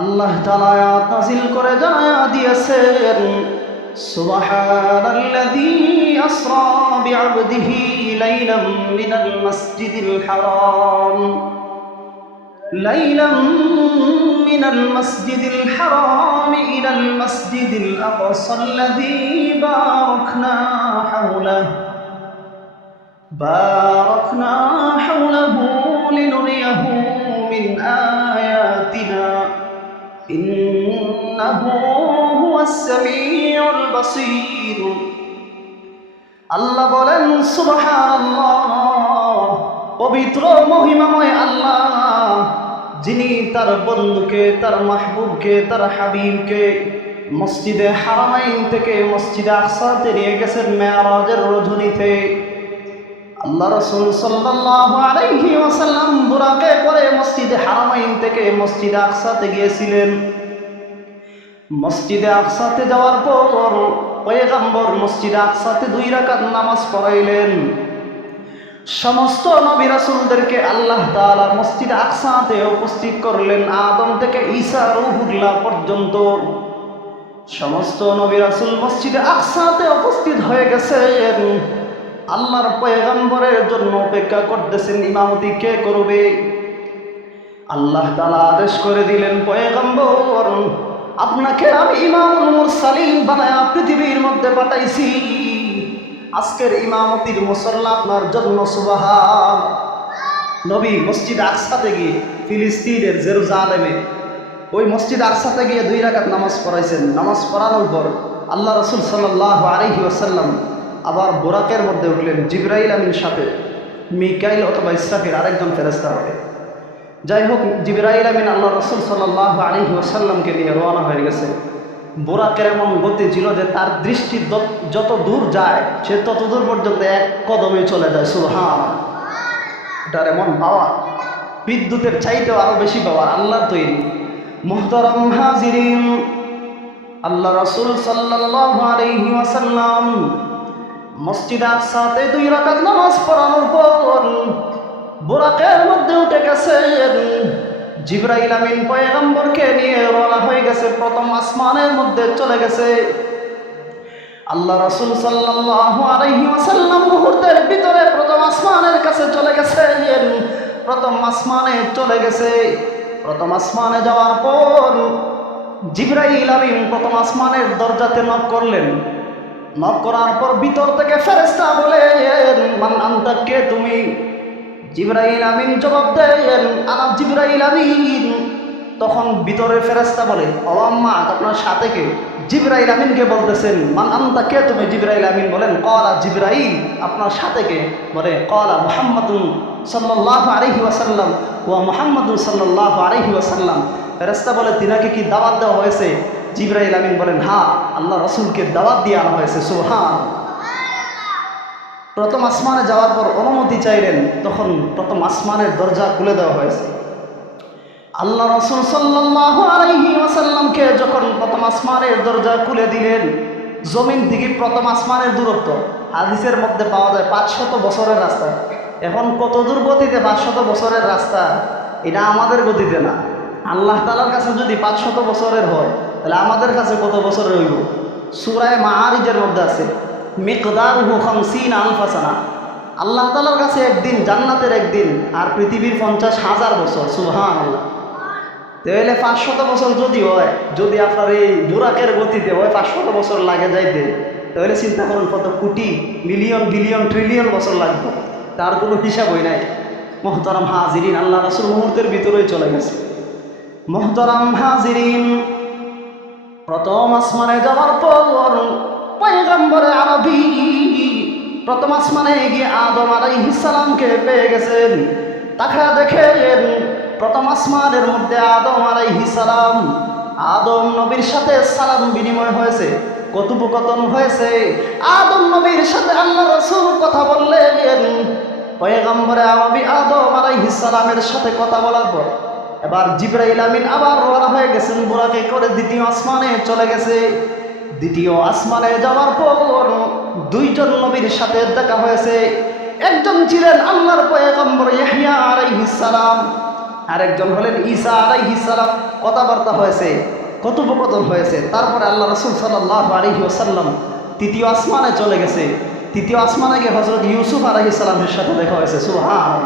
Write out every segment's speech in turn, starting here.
আল্লাহ তাআলা আয়াত নাযিল করে জানায়া দিয়েছেন সুবহানাল্লাযী আসরা বিআবদিহি লাইলাম মিনাল মাসজিদিল হারাম ليلا من المسجد الحرام إلى المسجد الأقصى الذي باركنا حوله باركنا حوله لنريه من آياتنا إنه هو السميع البصير আল্লাহ বলেন সুবহানাল্লাহ পবিত্র মহিমাময় আল্লাহ যিনি তার বন্ধুকে তার মাহবুবকে তার হাবিবকে মসজিদে হারামাইন থেকে মসজিদে আকসাতে নিয়ে গেছেন মেয়ারাজের রজনীতে আল্লাহ রসুল আলাইহি ওয়াসাল্লাম বুরাকে করে মসজিদে হারামাইন থেকে মসজিদে আকসাতে গিয়েছিলেন। মসজিদে আকসাতে যাওয়ার পর পয়গাম্বর মসজিদে আকসাতে দুই রাকাত নামাজ পড়াইলেন। সমস্ত নবী রাসূলদেরকে আল্লাহ তাআলা মসজিদে আকসাতে উপস্থিত করলেন আদম থেকে ঈসা রুহুল্লাহ পর্যন্ত। সমস্ত নবী রাসূল মসজিদে আকসাতে উপস্থিত হয়ে গেছেন। আল্লাহর পয়গম্বরের জন্য অপেক্ষা করতেছেন, ইমামতি কে করবে? আল্লাহ তাআলা আদেশ করে দিলেন, পয়গম্বর, আপনাকে আমি ইমামুল মুরসালিন বানায়া পৃথিবীর মধ্যে পাঠাইছি। আজকের ইমামতির মুসল্লা আপনার জন্য সুবাহান। নবী মসজিদ আকসাতে গিয়ে ফিলিস্তিনের জেরুজালেমে ওই মসজিদ আকসাতে গিয়ে দুই রাকাত নামাজ পড়াইছেন। নামাজ পড়ানোর পর আল্লাহ রসুল সাল্লাহ আলহি ওসাল্লাম আবার বোরাকের মধ্যে উঠলেন জিব্রাইল আমিন সাথে, মিকাইল অথবা ইসরাফির আরেকজন ফেরেস্তা হবে। যাই হোক, জিবরাইল আমিন আল্লাহ রসুল সাল্লাহ আলহি ওসাল্লামকে নিয়ে রওনা হয়ে গেছে। বোরাকের এমন গতি ছিল যে তার দৃষ্টি যত দূর যায়, সে তত দূর পর্যন্ত এক কদমে চলে যায় সুহান এটার এমন পাওয়া, বিদ্যুতের চাইতেও আরও বেশি পাওয়ার আল্লাহর তৈরি। মুহতরম হাজিরিন। আল্লাহ রসুল সাল্লাল্লাহু আলাইহি ওয়াসাল্লাম মসজিদ আকসাতে দুই রাকাত নামাজ পড়ানোর পর বোরাকের মধ্যে উঠে গেছেন। জিব্রাইল আমিন পয়গম্বরকে নিয়ে রওনা হয়ে গেছে, প্রথম আসমানের মধ্যে চলে গেছে। আল্লাহ রাসূল সাল্লাল্লাহু আলাইহি ওয়াসাল্লাম মুহূর্তের ভিতরে প্রথম আসমানের কাছে চলে গেছে প্রথম আসমানে চলে গেছে। প্রথম আসমানে যাওয়ার পর জিব্রাইল আমিন প্রথম আসমানের দরজাতে নক করলেন। নক করার পর ভিতর থেকে ফেরেশতা বলেন মান আনতা কে তুমি? জিব্রাইল আমিন জবাব দেন আনা জিব্রাইল আমিন। তখন ভিতরে ফেরেস্তা বলে ও আম্মা আপনার সাথে কে? জিব্রাইল আমিনকে বলতেছেন, মান আন্তা কে তুমি? জিব্রাইল আমিন বলেন, কলা জিব্রাইল, আপনার সাথে কে? বলে, কলা মুহাম্মাদুন সাল্লাহ আলহি ওয়াসাল্লাম ও মুহাম্মাদুন সাল্লাহ আলহি ওয়াসাল্লাম। ফেরেস্তা বলে, তিনাকে কি দাওয়াত দেওয়া হয়েছে? জিব্রাইল আমিন বলেন হ্যাঁ আল্লাহ রসুলকে দাওয়াত দিয়ে আনা হয়েছে সুহান প্রথম আসমানে যাওয়ার পর অনুমতি চাইলেন, তখন প্রথম আসমানের দরজা খুলে দেওয়া হয়েছে। আল্লাহ রসুল সাল্লাহ যখন প্রথম আসমানের দরজা খুলে দিলেন, জমিন থেকে প্রথম আসমানের দূরত্ব, হাদিসের মধ্যে পাওয়া যায় পাঁচশত বছরের রাস্তা। এখন কত দূর গতিতে পাঁচশত বছরের রাস্তা, এটা আমাদের গতিতে না। আল্লাহ তালার কাছে যদি পাঁচশত বছরের হয় তাহলে আমাদের কাছে কত বছর রইব সুরায় মাহারিজের মধ্যে আছে মেকদার মিকদার হুখামসিন আলফাসানা আল্লাহ তালার কাছে একদিন, জান্নাতের একদিন, আর পৃথিবীর পঞ্চাশ হাজার বছর সুহান আল্লাহ তাহলে পাঁচশত বছর যদি হয়, যদি আপনার এই বুরাকের গতিতে হয়, পাঁচশত বছর লাগে যাইতে, তাহলে চিন্তা করুন কত কোটি, মিলিয়ন, বিলিয়ন, ট্রিলিয়ন বছর লাগবে। তার কোনো হিসাব হিসাবই নাই। মোহতারাম হাজিরিন, আল্লাহ রাসুল মুহূর্তের ভিতরেই চলে গেছে। মোহতারাম হাজিরিন প্রথম আসমানে যাওয়ার পর পয়গম্বরে আরবি প্রথম আসমানে গিয়ে আদম আলাইহিস সালামকে পেয়ে গেছেন। তাকে দেখেন প্রথম আসমানের মধ্যে আদম আলাইহিস সালাম। আদম নবীর সাথে সালাম বিনিময় হয়েছে, কথোপকথন হয়েছে। আদম নবীর সাথে আল্লাহ রসুল কথা বললেন। পয়গম্বরে আরবি আদম আলাইহিস সালামের সাথে কথা বলার পর এবার জিব্রাইল আমিন আবার রওনা হয়ে গেছেন বুরাকে করে দ্বিতীয় আসমানে চলে গেছে। দ্বিতীয় আসমানে যাওয়ার পর দুইজন নবীর সাথে দেখা হয়েছে। একজন ছিলেন আল্লাহর পয়গম্বর ইয়াহইয়া আলাইহিস সালাম, আরেকজন হলেন ঈসা আলাইহিস সালাম। কথাবার্তা হয়েছে, কথোপকথন হয়েছে। তারপরে আল্লাহ রসুল সাল্লাহ আলহি ওসাল্লাম তৃতীয় আসমানে চলে গেছে। তৃতীয় আসমানে গিয়ে হজরত ইউসুফ আলহি সালামের সাথে দেখা হয়েছে। সুহান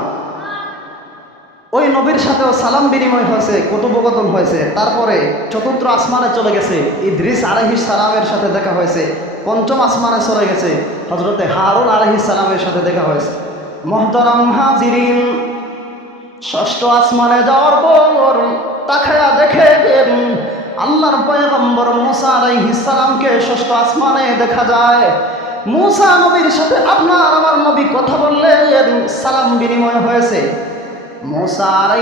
ওই নবীর সাথেও সালাম বিনিময় হয়েছে, কথোপকথন হয়েছে। তারপরে চতুর্থ আসমানে চলে গেছে, ইদ্রিস আলহি সালামের সাথে দেখা হয়েছে, পঞ্চম আসমানে চলে গেছে হজরতে হারুন আলহি সালামের সাথে দেখা হয়েছে। মহতরম হাজিরিন, ষষ্ঠ আসমানে যাওয়ার পর তাকায়া দেখে আল্লাহর পয়গম্বর মুসা আলাইহিস সালামকে ষষ্ঠ আসমানে দেখা যায়। মুসা নবীর সাথে আপনার আমার নবী কথা বললেন সালাম বিনিময় হয়েছে। মুসা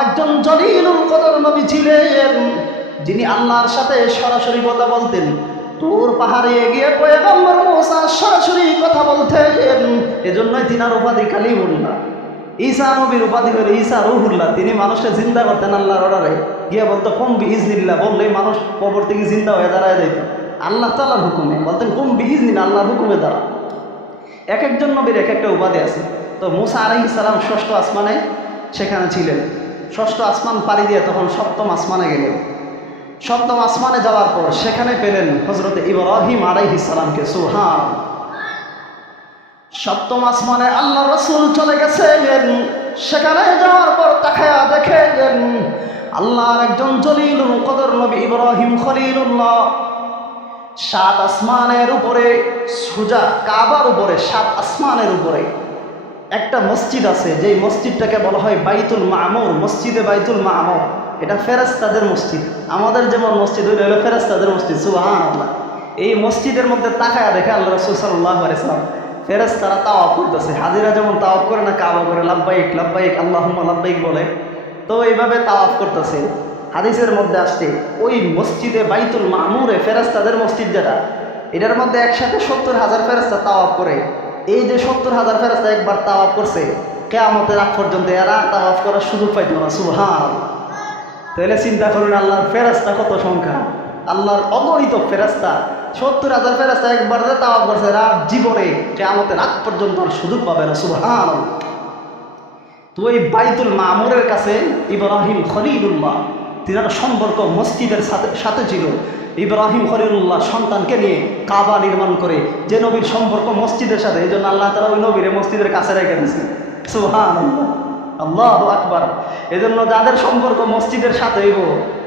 একজন নবী যিনি আল্লাহর সাথে সরাসরি কথা বলতেন। তোর পাহাড়ে গিয়ে পয়গম্বর মুসা সরাসরি কথা বলতেন। এজন্যই তিনার উপাধি কালিমুল্লাহ। ঈসা নবীর উপাধি করে ঈসা রুহুল্লাহ। তিনি মানুষকে জিন্দা করতেন আল্লাহর অর্ডারে। গিয়ে বলতো, কম ইজনিল্লাহ বললেই মানুষ কবর থেকে জিন্দা হয়ে দাঁড়ায় যাইত। আল্লাহ তাল্লাহর হুকুমে বলতেন, কম ইজনিন আল্লাহর হুকুমে দাঁড়া এক একজন নবীর এক একটা উপাধি আছে। তো মুসা আলাহি সালাম ষষ্ঠ আসমানে সেখানে ছিলেন। ষষ্ঠ আসমান পাড়ি দিয়ে তখন সপ্তম আসমানে গেলেন। সপ্তম আসমানে যাওয়ার পর সেখানে পেলেন হজরতে ইব্রাহিম আলাইহিস সালামকে সুহান সপ্তম আসমানে আল্লাহ রসুল চলে গেছেন। সেখানে যাওয়ার পর তাকায়া দেখেন আল্লাহর একজন জলিল কদর নবী ইব্রাহিম খলিলুল্লাহ। সাত আসমানের উপরে, সুজা কাবার উপরে, সাত আসমানের উপরে একটা মসজিদ আছে, যেই মসজিদটাকে বলা হয় বাইতুল মামুর, মসজিদে বাইতুল মামুর। এটা ফেরেস্তাদের মসজিদ। আমাদের যেমন মসজিদ ওইটা হলো ফেরেস্তাদের মসজিদ সুবাহান আল্লাহ এই মসজিদের মধ্যে তাকায়া দেখে আল্লাহ রসুল সাল্লাহ আলাইসালাম ফেরেস তারা তাওয়াফ করতেছে। হাজিরা যেমন তাওয়াফ করে না, কাবা করে লাভবাইক লাভবাইক আল্লাহ লাভবাইক বলে, তো এইভাবে তাওয়াফ করতেছে। হাদিসের মধ্যে আসছে, ওই মসজিদে বাইতুল মামুরে ফেরেস্তাদের মসজিদ যেটা, এটার মধ্যে একসাথে সত্তর হাজার ফেরেস্তা তাওয়াফ করে। এই যে সত্তর হাজার ফেরাস্তা একবার তাওয়াফ করছে, কেয়ামতের আগ পর্যন্ত এরা তাওয়াফ করার সুযোগ পাইত না সুহান তাহলে চিন্তা করুন, আল্লাহর ফেরাস্তা কত সংখ্যা? আল্লাহর অগণিত ফেরাস্তা সত্তর হাজার ফেরাস্তা একবার যে তাওয়াফ করছে, রাত জীবনে কেয়ামতের আগ পর্যন্ত আর সুযোগ পাবে না সুবহান তো এই বাইতুল মামুরের কাছে ইব্রাহিম খলিলুল্লাহ তিনার সম্পর্ক মসজিদের সাথে সাথে ছিল। ইব্রাহিম খলিলুল্লাহ সন্তানকে নিয়ে কাবা নির্মাণ করে যে নবীর সম্পর্ক মসজিদের সাথে, এই জন্য আল্লাহ তালা ওই নবীরে মসজিদের কাছে রেখে দিয়েছে সুহান আল্লাহ আকবার। এজন্য যাদের সম্পর্ক মসজিদের সাথে হইব,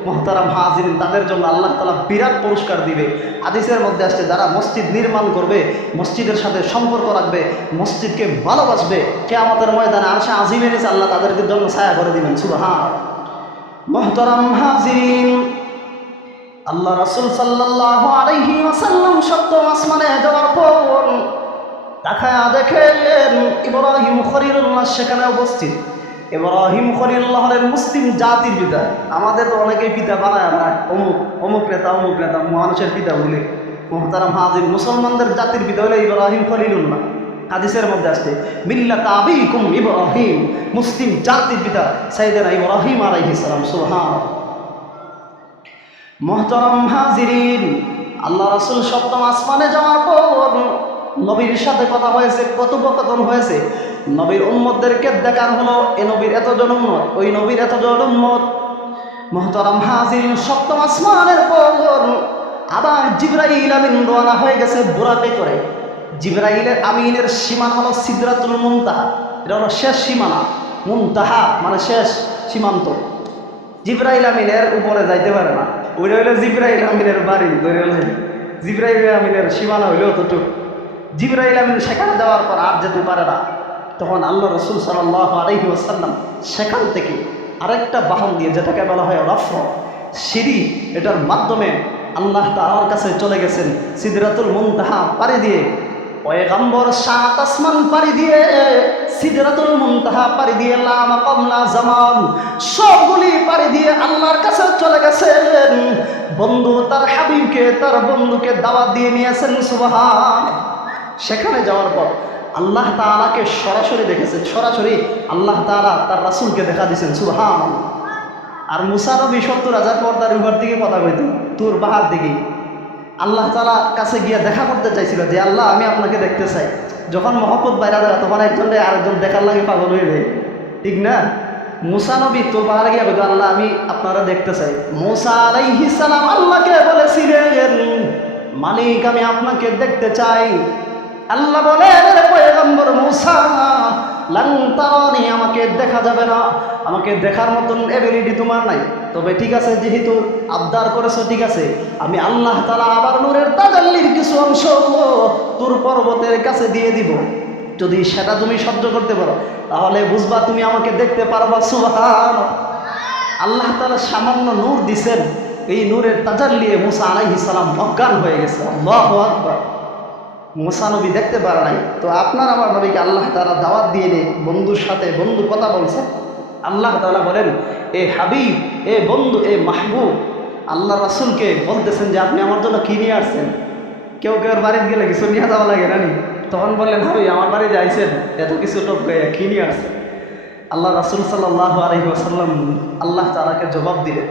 মোহতারাম হাজির তাদের জন্য আল্লাহ তালা বিরাট পুরস্কার দিবে। আদিসের মধ্যে আসছে, যারা মসজিদ নির্মাণ করবে, মসজিদের সাথে সম্পর্ক রাখবে, মসজিদকে ভালোবাসবে কে আমাদের ময়দানে আরশে আজিমে নিচে আল্লাহ তাদেরকে জন্য ছায়া করে দিবেন। সুবাহান মোহতারাম হাজিরিন। আল্লাহ রসুল সাল্লাহ আলাইহি ওয়াসাল্লাম সপ্তম আসমানে যাওয়ার পর তাকায়া দেখেন ইব্রাহিম খলিলুল্লাহ সেখানে উপস্থিত। ইব্রাহিম খলিল্লাহ হলেন মুসলিম জাতির পিতা। আমাদের তো অনেকেই পিতা বানায় না। অমুক অমুক নেতা অমুক নেতা মানুষের পিতা বলে। মোহতারাম হাজির মুসলমানদের জাতির পিতা হলে ইব্রাহিম খলিলুল্লাহ। হাদিসের মধ্যে আসছে মিল্লা তাবিকুম ইব্রাহিম মুসলিম জাতির পিতা সাইদেনা ইব্রাহিম আলাইহিস সুবহান মোহতারাম হাজিরিন, আল্লাহ রাসূল সপ্তম আসমানে যাওয়ার পর নবীর সাথে কথা হয়েছে, কথোপকথন হয়েছে। নবীর উম্মতদেরকে দেখার হলো, এ নবীর এত জনমত ওই নবীর এত জনমত মোহতারাম হাজির সপ্তম আসমানের পর আবার জিব্রাইল আমিন রওনা হয়ে গেছে, বুরাকে করে। জিব্রাইলের আমিনের সীমানা হলো সিদ্রাতুল মুনতাহা। এটা হলো শেষ সীমানা। মুনতাহা মানে শেষ সীমান্ত। জিব্রাইল আমিনের উপরে যাইতে পারে না। ওইটা হইল জিব্রাইল আমিনের বাড়ি, ধরে হলো জিব্রাইল আমিনের সীমানা হইল অতটুকু জিব্রাইল আমিন সেখানে যাওয়ার পর আর যেতে পারে না। তখন আল্লাহ রসুল সাল্লাহ আলহি আসাল্লাম সেখান থেকে আরেকটা বাহন দিয়ে, যেটাকে বলা হয় রফ সিঁড়ি, এটার মাধ্যমে আল্লাহ তালার কাছে চলে গেছেন সিদরাতুল মুনতাহা পাড়ি দিয়ে। পয়গম্বর সাত আসমান পাড়ি দিয়ে, সিদরাতুল মুনতাহা পাড়ি দিয়ে, লামা কমলা জামান সবগুলি পাড়ি দিয়ে আল্লাহর কাছে চলে গেছেন। বন্ধু তার হাবিবকে, তার বন্ধুকে দাওয়াত দিয়ে নিয়েছেন, সুবহান। সেখানে যাওয়ার পর আল্লাহ তালাকে সরাসরি দেখেছে সরাসরি আল্লাহ তালা তার রাসুলকে দেখা দিয়েছেন, সুবহান। আর মুসানবী সত্তর হাজার পর্দার উপর দিকে কথা কইত, তোর বাহার দিকে আল্লাহ তালা কাছে গিয়ে দেখা করতে চাইছিল যে আল্লাহ আমি আপনাকে দেখতে চাই। যখন মহব্বত বাইরা দেয় তখন একজন আরেকজন দেখার লাগে পাগল হয়ে যায়। ঠিক না? মুসা নবী তো পাহাড়ে গিয়ে বলতো, আল্লাহ আমি আপনারা দেখতে চাই। মুসা আলাইহিস সালাম আল্লাহকে বলেছিলেন মালিক আমি আপনাকে দেখতে চাই। আল্লাহ বলে আমাকে দেখা যাবে না। আমাকে দেখার মতন এবিলিটি তোমার নাই। তবে ঠিক আছে, যেহেতু আবদার করেছ, ঠিক আছে, আমি আল্লাহ তালা আবার নূরের তাজাল্লির কিছু অংশ তোর পর্বতের কাছে দিয়ে দিব। যদি সেটা তুমি সহ্য করতে পারো, তাহলে বুঝবা তুমি আমাকে দেখতে পারবা সুবহান আল্লাহ তালা সামান্য নূর দিছেন, এই নূরের তাজাল্লিয়ে মুসা আলাইহিস সালাম অজ্ঞান হয়ে গেছে আকবার। মুসা নবী দেখতে পারে নাই, তো আপনার আমার নবীকে আল্লাহ তালা দাওয়াত দিয়ে নে, বন্ধুর সাথে বন্ধু কথা বলছে। আল্লাহ তালা বলেন, এ হাবিব, এ বন্ধু, এ মাহবুব, আল্লাহ রাসুলকে বলতেছেন যে আপনি আমার জন্য কি নিয়ে আসছেন? কেউ কেউ বাড়িতে গেলে কিছু নিয়ে যাওয়া লাগে নানি তখন বললেন হাবি আমার বাড়িতে আইছেন, এত কিছু টোপ কি নিয়ে আসছেন? আল্লাহ রাসুল সাল্লাহ আলহি আসাল্লাম আল্লাহ তালাকে জবাব দিলেন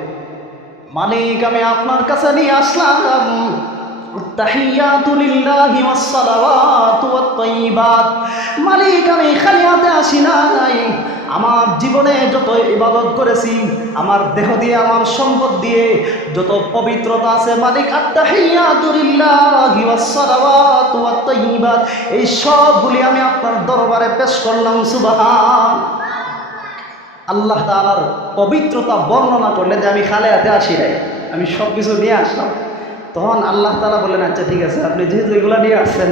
মানিক আমি আপনার কাছে নিয়ে আসলাম। তাহিয়াতু লিল্লাহি ওয়াস সালাওয়াতু ওয়াত তাইয়িবাত মালিক, আমি খালি হাতে আসি নাই। আমার জীবনে যত ইবাদত করেছি, আমার দেহ দিয়ে, আমার সম্পদ দিয়ে, যত পবিত্রতা আছে, মালিক এই সবগুলি আমি আপনার দরবারে পেশ করলাম, সুবহান। আল্লাহ তালার পবিত্রতা বর্ণনা করলেন যে আমি খালে হাতে আসি নাই। আমি সব কিছু নিয়ে আসলাম। তখন আল্লাহ তালা বললেন আচ্ছা ঠিক আছে, আপনি যেহেতু এগুলো নিয়ে আসছেন,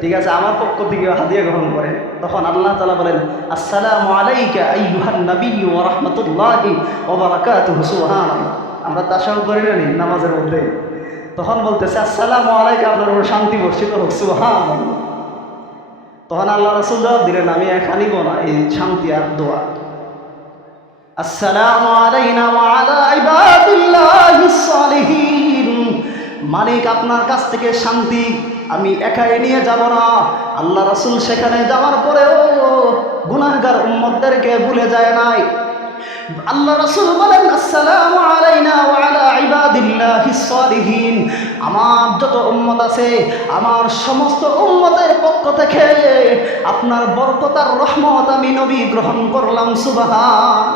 ঠিক আছে, আমার পক্ষ থেকে হাদিয়া গ্রহণ করেন। তখন আল্লাহ তালা বলেন, আসসালামু আলাইকা আইয়ুহান নবী ওয়া রাহমাতুল্লাহি ওয়া বারাকাতুহু, সুবহানাল্লাহ। আমরা তাশাহুদ করি না নি নামাজের মধ্যে? তখন বলতেছে, আসসালামু আলাইকা, আপনার উপর শান্তি বর্ষিত হোক, সুবহানাল্লাহ। তখন আল্লাহ রাসূল জবাব দিলেন, আমি আনিব না, এই শান্তি আর দোয়া। আসসালামু আলাইনা ওয়া আলা ইবাদিল্লাহিস সালিহিন। মালিক আপনার কাছ থেকে শান্তি, আমি একাই নিয়ে যাব না। আল্লাহ রাসূল সেখানে যাওয়ার পরেও গুনাহগার উম্মতদেরকে ভুলে যায় নাই। আল্লাহ রাসূল বলেন, আসসালামু আলাইনা ওয়া আলা সালিহিন আমার যত উম্মত আছে, আমার সমস্ত উম্মতের পক্ষ থেকে আপনার বরকতার রহমত আমি নবী গ্রহণ করলাম, সুবহান।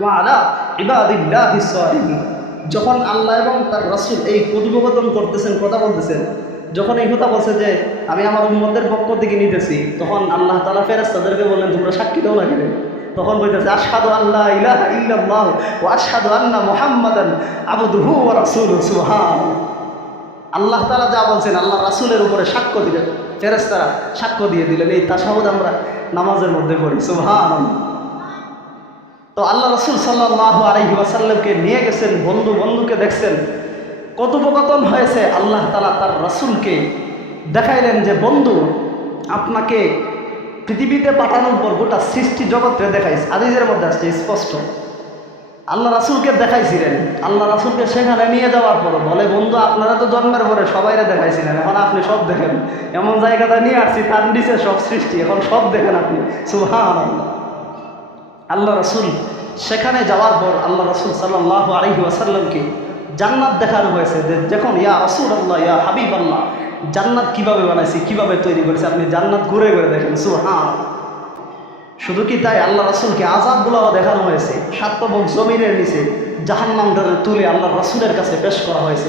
ওয়ালা ইবাদিল্লাহি সালিহিন যখন আল্লাহ এবং তার রাসূল এই কথোপকথন করতেছেন, কথা বলতেছেন, যখন এই কথা বলছে যে, আমি আমার উম্মতের পক্ষ থেকে নিতেছি, তখন আল্লাহ তালা ফেরেস্তাদেরকে বললেন, তোমরা সাক্ষী দাও না কেন তখন বলতেছে আসাদু আল্লাহ ইলাহা ইল্লাল্লাহ ওয়া আশহাদু আন্না মুহাম্মাদান আবদুহু ওয়া রাসূলুহু। সুবহান আল্লাহ তালা যা বলছেন, আল্লাহ রাসুলের উপরে সাক্ষ্য দিলেন। ফেরেস্তারা সাক্ষ্য দিয়ে দিলেন, এই তাসাহুদ আমরা নামাজের মধ্যে পড়ি। সুবহান তো আল্লাহ রসুল সাল্লাহ আলহি ওয়াসাল্লামকে নিয়ে গেছেন, বন্ধু বন্ধুকে দেখছেন। কথোপকথন হয়েছে, আল্লাহ তালা তার রসুলকে দেখাইলেন যে, বন্ধু, আপনাকে পৃথিবীতে পাঠানোর পর গোটা সৃষ্টি জগতে দেখাইছে। আদিজের মধ্যে আসছে, স্পষ্ট। আল্লাহ রাসুলকে দেখাইছিলেন। আল্লাহ রাসুলকে সেখানে নিয়ে যাওয়ার পর বলে, বন্ধু, আপনারা তো জন্মের পরে সবাইরে দেখাইছিলেন, এখন আপনি সব দেখেন। এমন জায়গাটা নিয়ে আসছি, তার নিচে সব সৃষ্টি, এখন সব দেখেন আপনি। সুহান আল্লাহ আল্লাহ রসুল, সেখানে যাওয়ার পর আল্লাহ রসুল সাল্লাহ আলহি আসাল্লামকে জান্নাত দেখানো হয়েছে যে যখন, ইয়া রসুল আল্লাহ ইয়া হাবিব আল্লাহ জান্নাত কীভাবে বানাইছি, কীভাবে তৈরি করেছে, আপনি জান্নাত ঘুরে ঘুরে দেখেন। সুহান শুধু কি তাই? আল্লাহ রসুলকে আজাবগুলোও দেখানো হয়েছে সাতপবক জমিনের নিচে জাহান্নামটারে তুলে আল্লাহ রসুলের কাছে পেশ করা হয়েছে।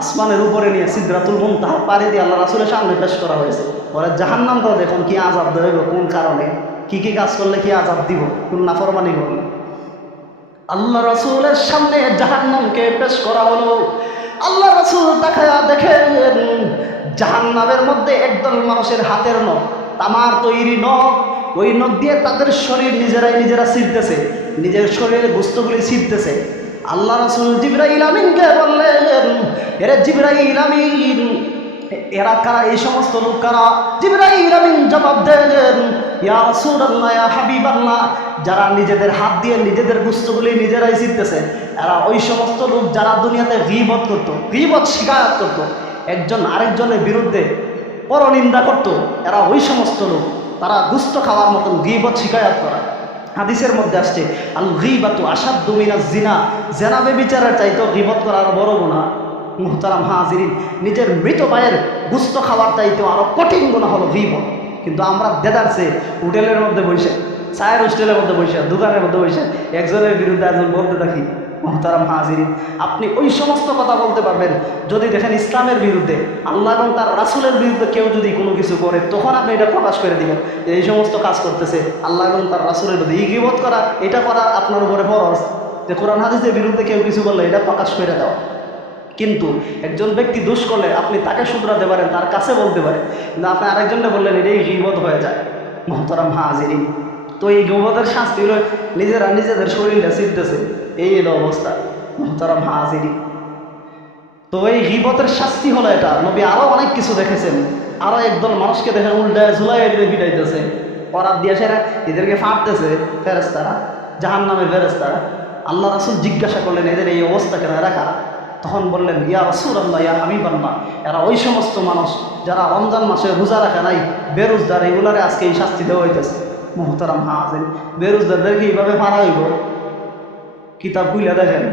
আসমানের উপরে নিয়ে সিদ্ধাতুল মুনতাহা পাড়ি দিয়ে আল্লাহ রাসুলের সামনে পেশ করা হয়েছে। পরে জাহান্নামটাও দেখুন কি আজাব দেবে কোন কারণে? কি কি কাজ করলে কি আজাব দিব? কোন নাফরমানি করলে আল্লাহ রসুলের সামনে জাহান্নামকে পেশ করা হলো। আল্লাহ রসুল দেখায়া দেখেন, জাহান্নামের মধ্যে একদল মানুষের হাতের নখ, তামার তৈরি নখ, ওই নখ দিয়ে তাদের শরীর নিজেরাই নিজেরা ছিঁড়তেছে, নিজের শরীরের বস্তুগুলি ছিঁড়তেছে। আল্লাহ রসুল জিব্রাইল আমিনকে বললেন, এরে জিব্রাইল আমিন এরা কারা? এই সমস্ত লোক কারা? জিব্রাইল জবাব দেন যারা নিজেদের হাত দিয়ে নিজেদের বস্তুগুলি নিজেরাই জিততেছে, এরা ওই সমস্ত লোক যারা দুনিয়াতে গিবত করত, গিবত শিকায়ত করত, একজন আরেকজনের বিরুদ্ধে পরনিন্দা করত, এরা ওই সমস্ত লোক, তারা গুস্ত খাওয়ার মতন গিবত শিকায়ত করা। হাদিসের মধ্যে আসছে, আল গিবাতু আসাদ দুমিনা জিনা। জেনাবে বিচারের চাইতো গিবত করার বড় গুণা মুহতারাম হাজিরিন, নিজের মৃত ভাইয়ের গুস্ত খাওয়ার চাইতেও আরও কঠিন গুণা হলো গিবত কিন্তু আমরা দেদারছে হোটেলের মধ্যে বসে, চায়ের হোস্টেলের মধ্যে বসে, দোকানের মধ্যে বসে, একজনের বিরুদ্ধে একজন বলতে থাকি, মহতারাম হাজিরি আপনি ওই সমস্ত কথা বলতে পারবেন যদি দেখেন ইসলামের বিরুদ্ধে, আল্লাহ এবং তার রাসুলের বিরুদ্ধে কেউ যদি কোনো কিছু করে, তখন আপনি এটা প্রকাশ করে দিবেন, যে এই সমস্ত কাজ করতেছে, আল্লাহ এবং তার রাসুলের বিরুদ্ধে। ইগিবত করা, এটা করা আপনার উপরে ফরজ। যে কোরআন হাদিসের বিরুদ্ধে কেউ কিছু বললে, এটা প্রকাশ করে দেওয়া কিন্তু একজন ব্যক্তি দোষ করলে আপনি তাকে শুধরাতে পারেন, তার কাছে বলতে পারেন। কিন্তু আপনি আরেকজনকে বললেন, এটাই গিবত হয়ে যায়। মহতরাম হাজিরি তো এই গিবতের শাস্তি হলো নিজেরা নিজেদের শরীরটা সিদ্ধেছে এই এলো অবস্থা, মহতরাম হাজিরি তো এই গিবতের শাস্তি হলো এটা। নবী আরও অনেক কিছু দেখেছেন। আরও একদল মানুষকে দেখেন উল্টায় ঝুলাই এদিকে ফিটাইতেছে পরাত দিয়ে সেরা এদেরকে ফাটতেছে ফেরেস্তারা জাহান নামে ফেরেস্তারা আল্লাহ রাসুল জিজ্ঞাসা করলেন, এদের এই অবস্থা কেন? রাখা তখন বললেন, ইয়া রসুল আল্লাহ ইয়া আমি আল্লাহ এরা ওই সমস্ত মানুষ যারা রমজান মাসে রোজা রাখে নাই, বেরোজগার এগুলারে আজকে এই শাস্তি দেওয়া হইতেছে। মোহতারাম হাজেন বেরোজগারদেরকে এইভাবে মারা হইব? কিতাব খুইলা দেখেন,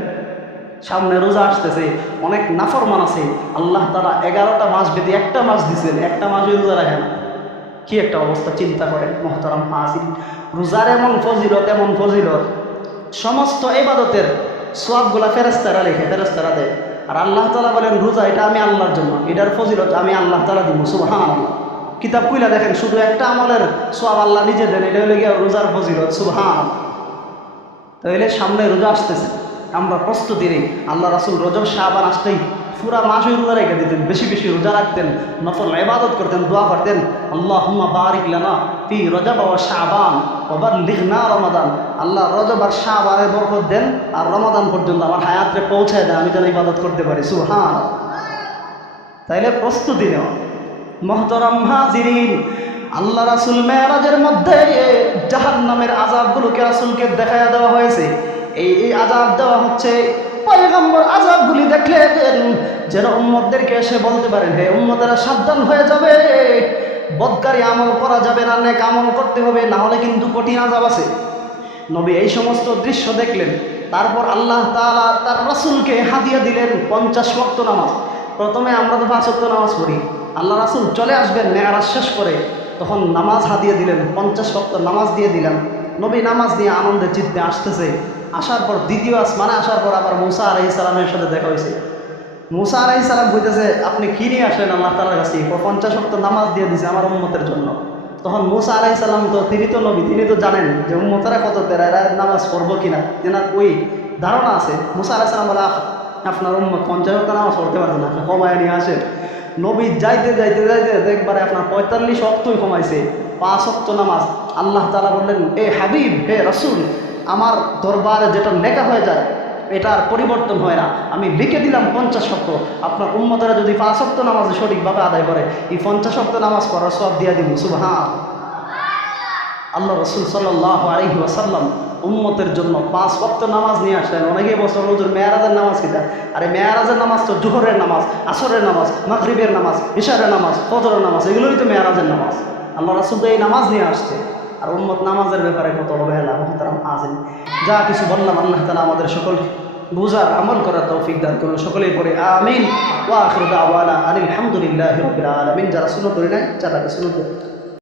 সামনে রোজা আসতেছে, অনেক নাফরমান আছে। আল্লাহ তারা এগারোটা মাস বেঁধে একটা মাস দিছেন, একটা মাসই রোজা রাখে না। কি একটা অবস্থা, চিন্তা করেন মোহতারাম হাসিন রোজার এমন ফজিলত এমন ফজিলত, সমস্ত এবাদতের সোয়াবগুলা ফেরেস্তারা লেখে ফেরেস্তারা দেয়। আর আল্লাহ তালা বলেন, রোজা এটা আমি আল্লাহর জন্য, এটার ফজিলত আমি আল্লাহ তালা দিব সুবহান আল্লাহ কিতাব কুইলা দেখেন, শুধু একটা আমলের সোয়াব আল্লাহ নিজে দেন, এটা হলে গিয়ে রোজার ফজিলত সুবহান তাহলে সামনে রোজা আসতেছে, আমরা প্রস্তুতি নেই। আল্লাহ রাসুল রজব শাহবান আসতেই পুরা মাসই রোজা রেখে দিতেন, বেশি বেশি রোজা রাখতেন, নফল ইবাদত করতেন, দোয়া করতেন আল্লাহ হুম্মা বারিক লানা। ফি রজব ও শাহবান ওবার লিখনা রমাদান। আল্লাহ রজব আর শাহবানের বরকত দেন আর রমাদান পর্যন্ত আমার হায়াতে পৌঁছায় দেন, আমি যেন ইবাদত করতে পারি। সুহান তাইলে প্রস্তুতি নেওয়া মহতরম আল্লাহ রাসুল মেয়ারাজের মধ্যে জাহান নামের আজাবগুলোকে রাসুলকে দেখাইয়া দেওয়া হয়েছে। এই এই আজাব দেওয়া হচ্ছে, পয়গম্বর আজাবগুলি দেখলেন, যেন উম্মতদেরকে এসে বলতে পারেন, হে উম্মতেরা, সাবধান হয়ে যাবে। বদকারী আমল করা যাবে না, নেক আমল করতে হবে, না হলে কিন্তু কঠিন আজাব আছে। নবী এই সমস্ত দৃশ্য দেখলেন, তারপর আল্লাহ তাআলা তার রাসূলকে হাদিয়া দিলেন পঞ্চাশ ওয়াক্ত নামাজ। প্রথমে আমরা তো পাঁচ নামাজ পড়ি, আল্লাহ রাসূল চলে আসবেন, মেয়ারাজ শেষ করে, তখন নামাজ হাদিয়ে দিলেন, পঞ্চাশ ওয়াক্ত নামাজ দিয়ে দিলেন। নবী নামাজ দিয়ে আনন্দে চিত্তে আসতেছে, আসার পর দ্বিতীয় আসমানে আসার পর আবার মুসা আলাইহিস সালামের সাথে দেখা হয়েছে। মুসা আলাইহিস সালাম বলতেছে আপনি কি নিয়ে আসলেন আল্লাহ তালার কাছে? পঞ্চাশ ওয়াক্ত নামাজ দিয়ে দিছে আমার উম্মতের জন্য। তখন মুসা আলাইহিস সালাম তো, তিনি তো নবী, তিনি তো জানেন যে উম্মতেরা কত, তেরা এরা নামাজ পড়ব কিনা। তেনার ওই ধারণা আছে। মুসা আলাইহিস সালাম বলে আপনার উম্মত পঞ্চাশ ওয়াক্ত নামাজ পড়তে পারবে না, আপনি কমায় নিয়ে আসেন। নবী যাইতে যাইতে যাইতে, দেখবারে আপনার পঁয়তাল্লিশ অক্তই কমাইছে, পাঁচ অক্ত নামাজ। আল্লাহ তালা বললেন, এ হাবিব, হে রসুল, আমার দরবারে যেটা নেকা হয়ে যায় এটার পরিবর্তন হয় না। আমি লিখে দিলাম পঞ্চাশ শক্ত আপনার উম্মতেরা যদি পাঁচ শক্ত নামাজ সঠিকভাবে আদায় করে, এই পঞ্চাশ শক্ত নামাজ পড়ার সব দিয়ে দিব। সুবহা আল্লাহ রসুল সাল্লাহ আলহি ওয়াসাল্লাম উম্মতের জন্য পাঁচ ওয়াক্ত নামাজ নিয়ে আসলেন। অনেকেই বছর হুজুর, মেয়ারাজের নামাজ কিনা আরে, মেয়ারাজের নামাজ তো জোহরের নামাজ, আসরের নামাজ, মাগরিবের নামাজ, ইশারের নামাজ, ফজরের নামাজ, এগুলোই তো মেয়ারাজের নামাজ। আল্লাহ রসুল তো এই নামাজ নিয়ে আসছে। আর উন্মত নামাজের ব্যাপারে কত অবহেলা মহতারাম আজেন। যা কিছু বললাম আল্লাহ তালা আমাদের সকল বুঝার, আমল করার তৌফিক দান করুন সকলেই পড়ে, আমিন। ওয়া আখির দাওয়ানা আলহামদুলিল্লাহি রাব্বিল আলামিন। যারা সুন্নত করি নাই, যারা সুন্নত